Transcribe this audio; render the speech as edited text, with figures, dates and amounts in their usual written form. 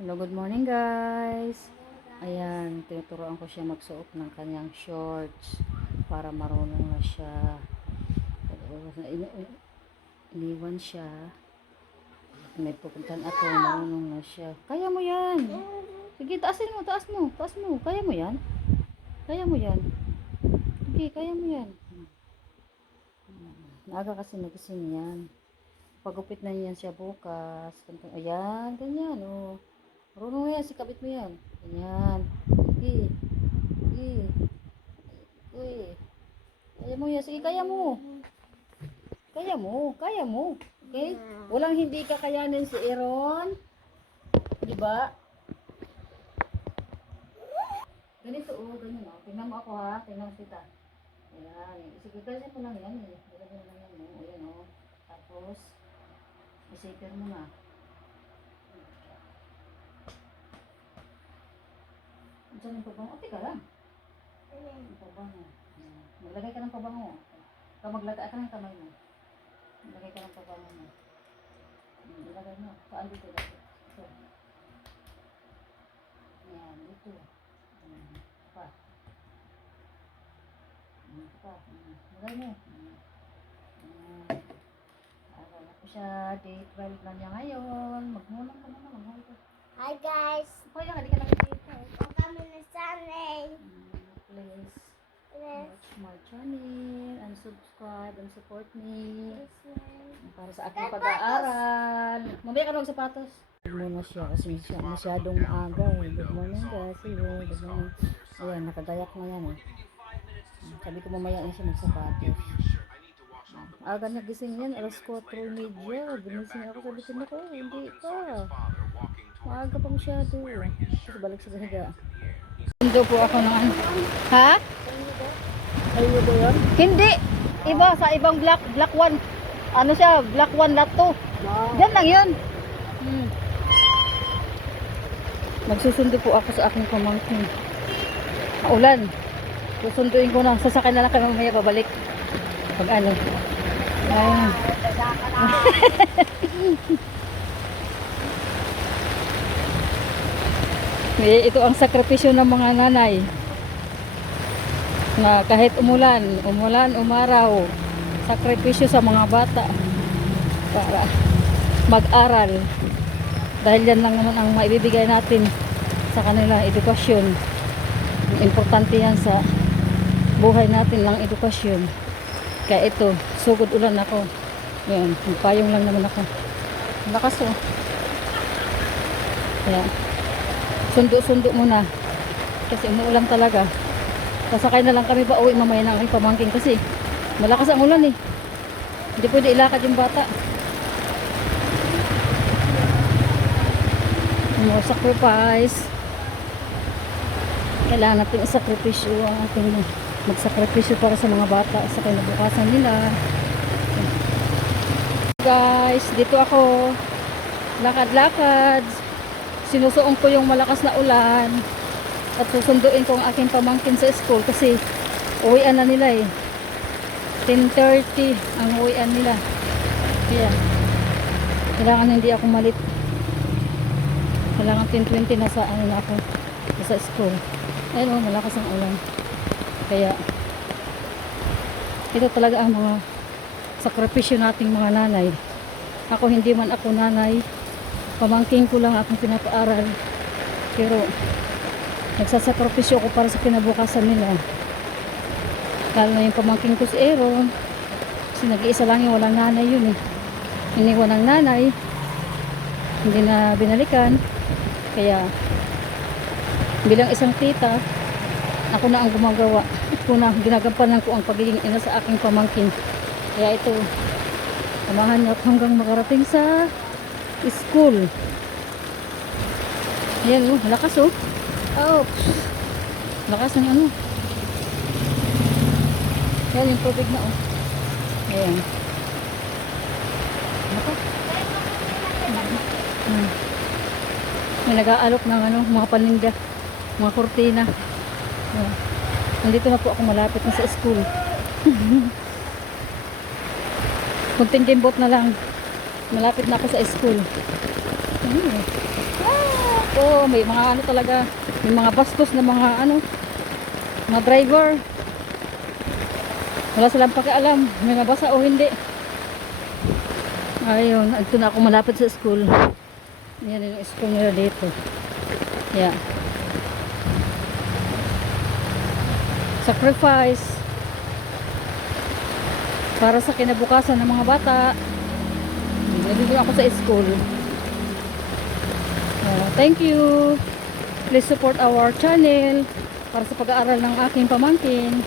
Hello, good morning guys. Ayan, tinuturoan ko siya magsuot ng kanyang shorts para marunong na siya. Iniwan siya. May pupuntan ako, marunong na siya. Kaya mo yan. Sige, taasin mo, taas mo, taas mo. Kaya mo yan. Kaya mo yan. Sige, kaya mo yan. Naaga kasi nagising yan. Pagupit na yan siya bukas. Ayan, ganyan, oh. Marunong yan, sikapit mo yan. Ganyan. Sige. Sige. Uy. Kaya mo yan. Sige, kaya mo. Kaya mo. Kaya mo. Okay? Walang hindi kakayanin si Aaron. Diba? Ganito, oh. Ganyan, oh. Tingnan mo ako, ha. Tingnan mo kita. Ayan. Sige, kasi mo lang yan, eh. Ganyan mo lang yan, oh. Ayan, oh. Tapos, isipir mo na. Diyan yung pabango. Okay ka lang. Yung pabango. Maglagay ka ng pabango. Maglagay ka ng kamay mo. Maglagay ka ng pabango mo. Ilagay mo. Saan dito? Ito. Yan. Dito. Pa. Pa. Maglagay mo. Wala ko siya. Date 12 lang niya ngayon. Magmulong ka naman. Magmulong ka. Hi guys! Kaya hindi ka lang dito. Welcome to Sunday! Please. Yes. Watch my channel and subscribe and support me para sa aking Dapat pag-aaral. Mamaya ka na magsapatos. Muna siya kasi masyadong maaga eh. Good morning guys. Hello. Good morning. Ayan, nakagayak na yan eh. Sabi ko mamaya na siya magsapatos. Aga niya gising yan. Alas 4:30. Ginising ako. Sabi ko na ko, hindi pa. Maaga pa masyado. Kasi balik sa dahiga. Sundo po ako ng ano. Ha? Ayun ba yun? Hindi. Iba sa ibang black 1. Ano siya? Black 1 lot 2. Diyan lang yun. Magsusundo po ako sa aking pamangkin. Maulan. Susunduin ko na. Sasakay na lang kami mamaya babalik. Pag ano. Ayun. Ito ang sakripisyo ng mga nanay. Na kahit umulan, umaraw, sakripisyo sa mga bata para mag-aral. Dahil yan lang naman ang maibibigay natin sa kanila, edukasyon. Importante yan sa buhay natin ng edukasyon. Kaya ito, sugod ulan ako. Yan, payong lang naman ako. Lakas oh. Kaya, sundo-sundo muna. Kasi umuulan talaga. Sasakay na lang kami pa uwi mamaya ng aking pamangkin kasi malakas ang ulan eh. Hindi pwede ilakad yung bata. More sacrifice. Kailangan natin isakripisyo ang ating magsakripisyo para sa mga bata sa kinabukasan nila. Guys, dito ako lakad-lakad. Sinusuong ko yung malakas na ulan. At susunduin ko ang aking pamangkin sa school kasi uwian na nila eh. 10:30 ang uwian nila. Kaya kailangan hindi ako malit. Kailangan 10:20 nasa ano na ako sa school. Ayun oh, malakas ang ulan. Kaya ito talaga ang mga sakripisyo nating mga nanay. Ako hindi man ako nanay. Pamangkin ko lang akong pinapaaral. Pero nagsasakripisyo ako para sa kinabukasan nila. Lalo na yung pamangkin ko si Aaron. Kasi nag-iisa lang yung walang nanay yun eh. Iniwan ng nanay. Hindi na binalikan. Kaya bilang isang tita, ako na ang gumagawa. Ako na ginagampanan ko ang pagiging ina sa aking pamangkin. Kaya ito, samahan niyo ako hanggang makarating sa school. Ayan oh, lakas oh. Oh, lakas ng ano. Yan yung tubig na oh. Ayan. Lakas. May nag-aalok ng ano, mga paninda, mga kurtina. Nandito na po ako malapit na sa school. Kunting gimbot na lang. Malapit na ako sa school. Oo, may mga ano talaga, may mga bastos na mga ano, mga driver. Wala silang pakialam, may mabasa o hindi. Ayun, ito na ako malapit sa school. Yan yung school nila dito. Yeah. Sacrifice para sa kinabukasan ng mga bata. Nandito ako sa school. Thank you. Please support our channel para sa pag-aaral ng aking pamangkin.